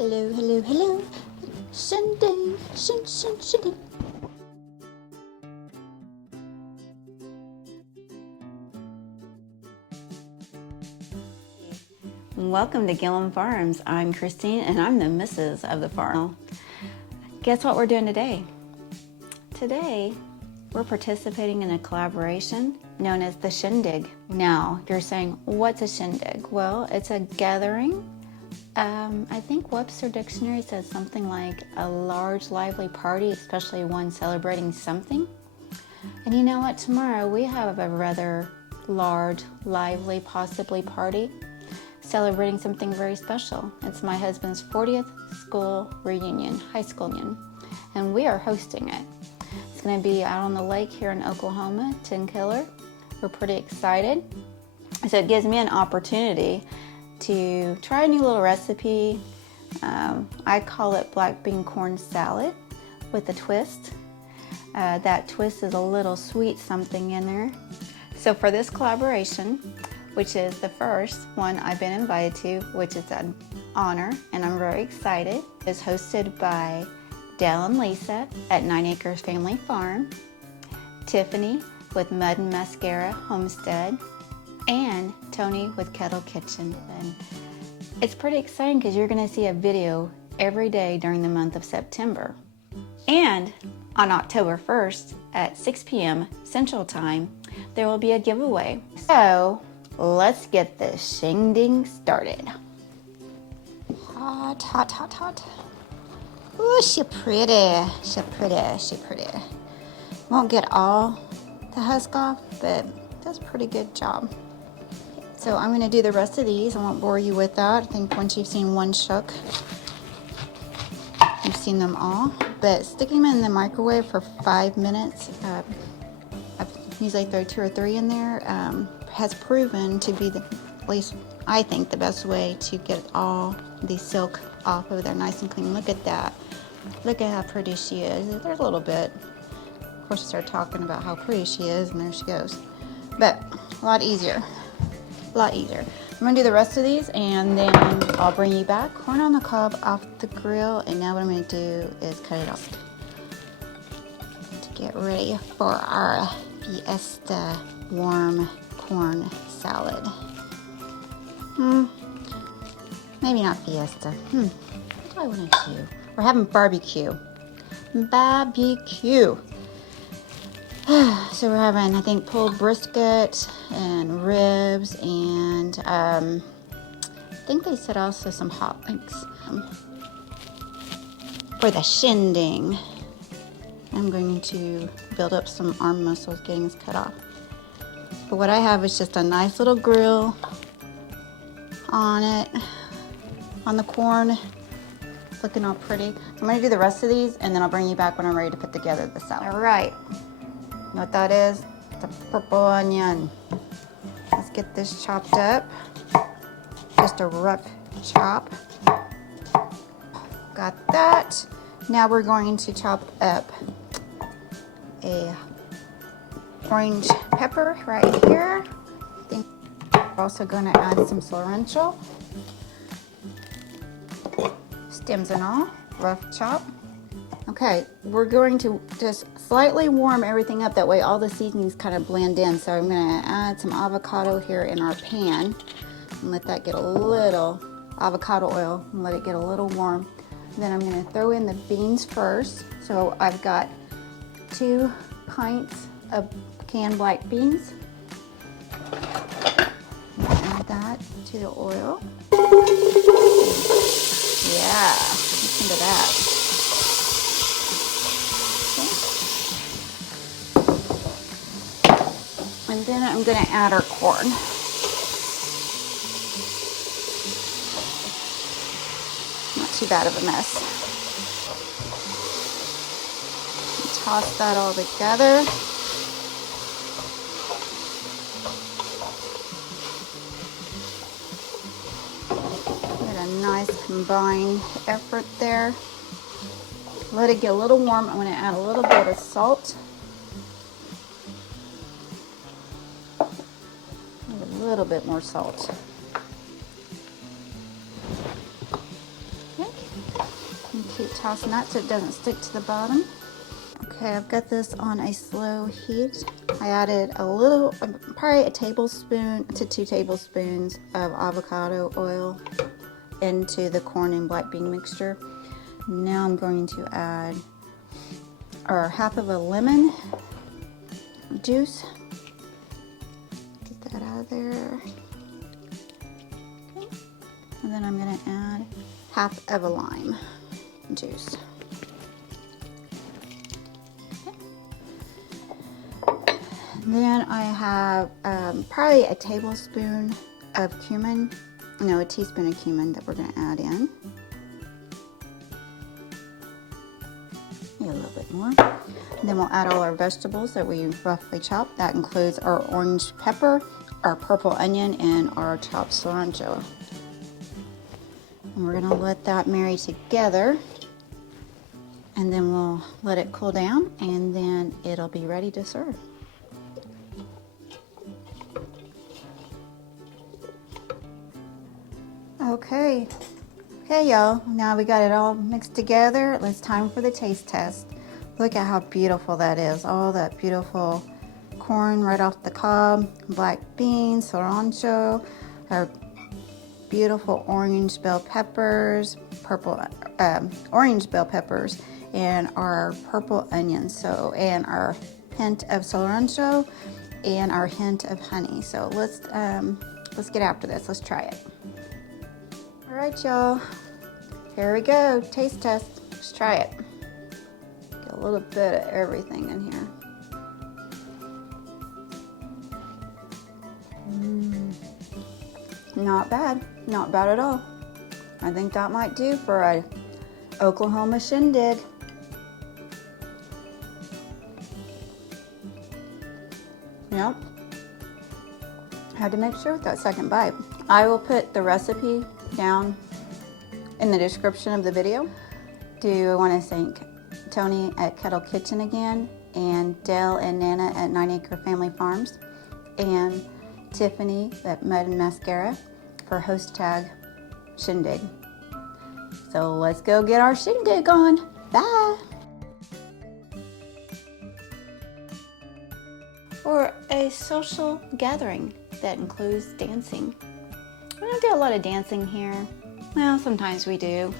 Hello, hello, hello. Shindig, Shindig. Welcome to Gilliam Farms. I'm Christine and I'm the missus of the farm. Guess what we're doing today? Today, we're participating in a collaboration known as the Shindig. Now, you're saying, what's a Shindig? Well, it's a gathering. I think Webster Dictionary says something like a large, lively party, especially one celebrating something. And you know what? Tomorrow we have a rather large, lively, possibly party celebrating something very special. It's my husband's 40th school reunion, high school reunion, and we are hosting it. It's going to be out on the lake here in Oklahoma, 10 Killer. We're pretty excited. So it gives me an opportunity to try a new little recipe. I call it black bean corn salad with a twist. That twist is a little sweet something in there. So for this collaboration, which is the first one I've been invited to, which is an honor, and I'm very excited, is hosted by Gail and Lisa at 9 Acres Family Farm, Tiffany with Mud and Mascara Homestead, and Tony with Kettle Kitchen. And it's pretty exciting because you're going to see a video every day during the month of September. And on October 1st at 6 p.m. Central Time, there will be a giveaway. So let's get the shindig started. Hot, hot, hot, hot. Ooh, she pretty. She pretty. She pretty. Won't get all the husk off, but does a pretty good job. So I'm going to do the rest of these. I won't bore you with that. I think once you've seen one shook, you've seen them all. But sticking them in the microwave for 5 minutes, I usually throw 2 or 3 in there, has proven to be, at least I think, the best way to get all the silk off of there nice and clean. Look at that. Look at how pretty she is. There's a little bit. Of course, I start talking about how pretty she is, and there she goes. But a lot easier. A lot easier. I'm going to do the rest of these, and then I'll bring you back. Corn on the cob off the grill, and now what I'm going to do is cut it off to get ready for our Fiesta warm corn salad. Maybe not Fiesta. What do I want to do? We're having barbecue. Barbecue. So we're having, I think, pulled brisket and ribs, and I think they said also some hot links for the shindig. I'm going to build up some arm muscles getting this cut off. But what I have is just a nice little grill on it, on the corn. It's looking all pretty. So I'm going to do the rest of these, and then I'll bring you back when I'm ready to put together the salad. All right. You know what that is? The purple onion. Let's get this chopped up. Just a rough chop. Got that. Now we're going to chop up a orange pepper right here. I think we're also going to add some cilantro. Stems and all, rough chop. Okay, we're going to just slightly warm everything up. That way all the seasonings kind of blend in. So I'm going to add some avocado here in our pan and let that get a little avocado oil and let it get a little warm. Then I'm going to throw in the beans first. So I've got 2 pints of canned black beans. Add that to the oil. Yeah, listen to that. And then I'm going to add our corn. Not too bad of a mess. Toss that all together. Get a nice combined effort there. Let it get a little warm. I'm going to add a little bit of salt. A little bit more salt. Okay. tossing that so it doesn't stick to the bottom. Okay, I've got this on a slow heat. I added a little, probably a tablespoon to 2 tablespoons of avocado oil into the corn and black bean mixture. Now I'm going to add half of a lemon juice. Get that out of there. Okay. And then I'm going to add half of a lime juice. Then I have probably a tablespoon of cumin, no, a teaspoon of cumin that we're going to add in. Maybe a little bit more. And then we'll add all our vegetables that we roughly chopped. That includes our orange pepper, our purple onion, and our chopped cilantro. And we're going to let that marry together. And then we'll let it cool down, and then it'll be ready to serve. Okay, y'all, now we got it all mixed together. It's time for the taste test. Look at how beautiful that is. All that beautiful corn right off the cob, black beans, cilantro, our beautiful orange bell peppers, orange bell peppers, and our purple onions. So, and our hint of cilantro and our hint of honey. So let's get after this. Let's try it. All right, y'all, here we go, taste test. Let's try it. Get a little bit of everything in here. Not bad, not bad at all. I think that might do for a Oklahoma shindig. Yep. Had to make sure with that second bite. I will put the recipe down in the description of the video. Do I want to thank Tony at Kettle Kitchen again, and Dale and Nana at 9 Acre Family Farms, and Tiffany at Mud and Mascara for #Shindig. So let's go get our shindig on. Bye. Or a social gathering that includes dancing. We don't do a lot of dancing here. Well, sometimes we do.